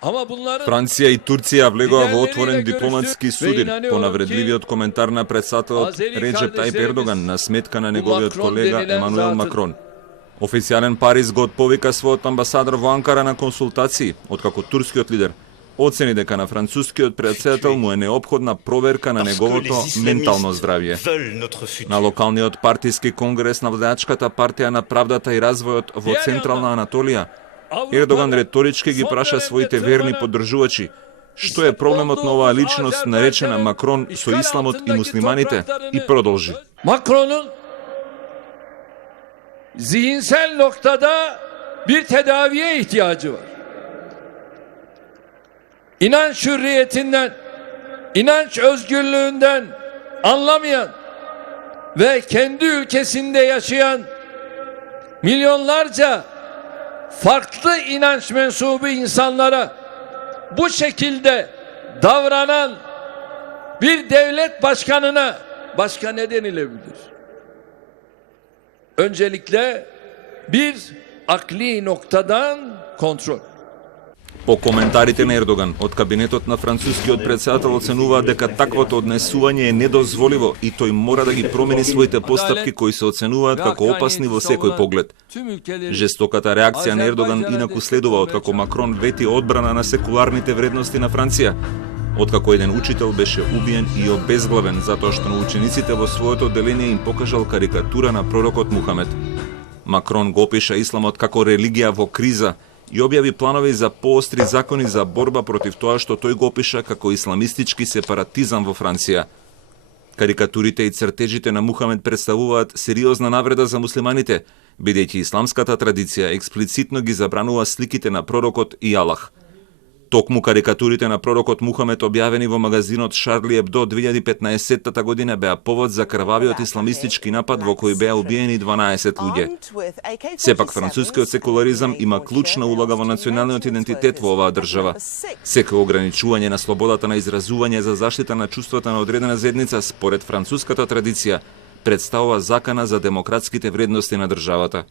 Франција и Турција влегоа во отворен дипломатски судир по навредливиот коментар на председателот Реджеп Тајип Ердоган на сметка на неговиот колега Емануел Макрон. Официјален Париз го отповика својот амбасадор во Анкара на консултации, откако турскиот лидер оцени дека на францускиот председател му е неопходна проверка на неговото ментално здравје. На локалниот партиски конгрес на владеачката партија на правдата и развојот во Централна Анатолија, Ердоган реторички ги праша своите верни поддржувачи што е проблемот на оваа личност наречена Макрон со исламот и муслиманите и продолжи. Macron'un zihinsel noktada bir tedaviye ihtiyacı var. İnanç hürriyetinden, inanç özgürlüğünden anlamayan ve kendi ülkesinde yaşayan milyonlarca farklı inanç mensubu insanlara bu şekilde davranan bir devlet başkanına başka ne denilebilir? Öncelikle bir akli noktadan kontrol. По коментарите на Ердоган, од кабинетот на францускиот председател оценуваат дека таквото однесување е недозволиво и тој мора да ги промени своите постапки кои се оценуваат како опасни во секој поглед. Жестоката реакција на Ердоган инаку следува откако Макрон вети одбрана на секуларните вредности на Франција, откако еден учител беше убиен и обезглавен затоа што на учениците во своето одделение им покажал карикатура на пророкот Мухамед. Макрон го опиша исламот како религија во криза и објави планови за поостри закони за борба против тоа што тој го опиша како исламистички сепаратизам во Франција. Карикатурите и цртежите на Мухамед представуваат сериозна навреда за муслиманите, бидејќи исламската традиција експлицитно ги забранува сликите на пророкот и Аллах. Токму карикатурите на пророкот Мухамед објавени во магазинот Шарли Ебдо 2015 година беа повод за крвавиот исламистички напад во кој беа убиени 12 луѓе. Сепак францускиот секуларизам има клучна улога во националниот идентитет во оваа држава. Секој ограничување на слободата на изразување за заштита на чувствата на одредена заедница според француската традиција представува закана за демократските вредности на државата.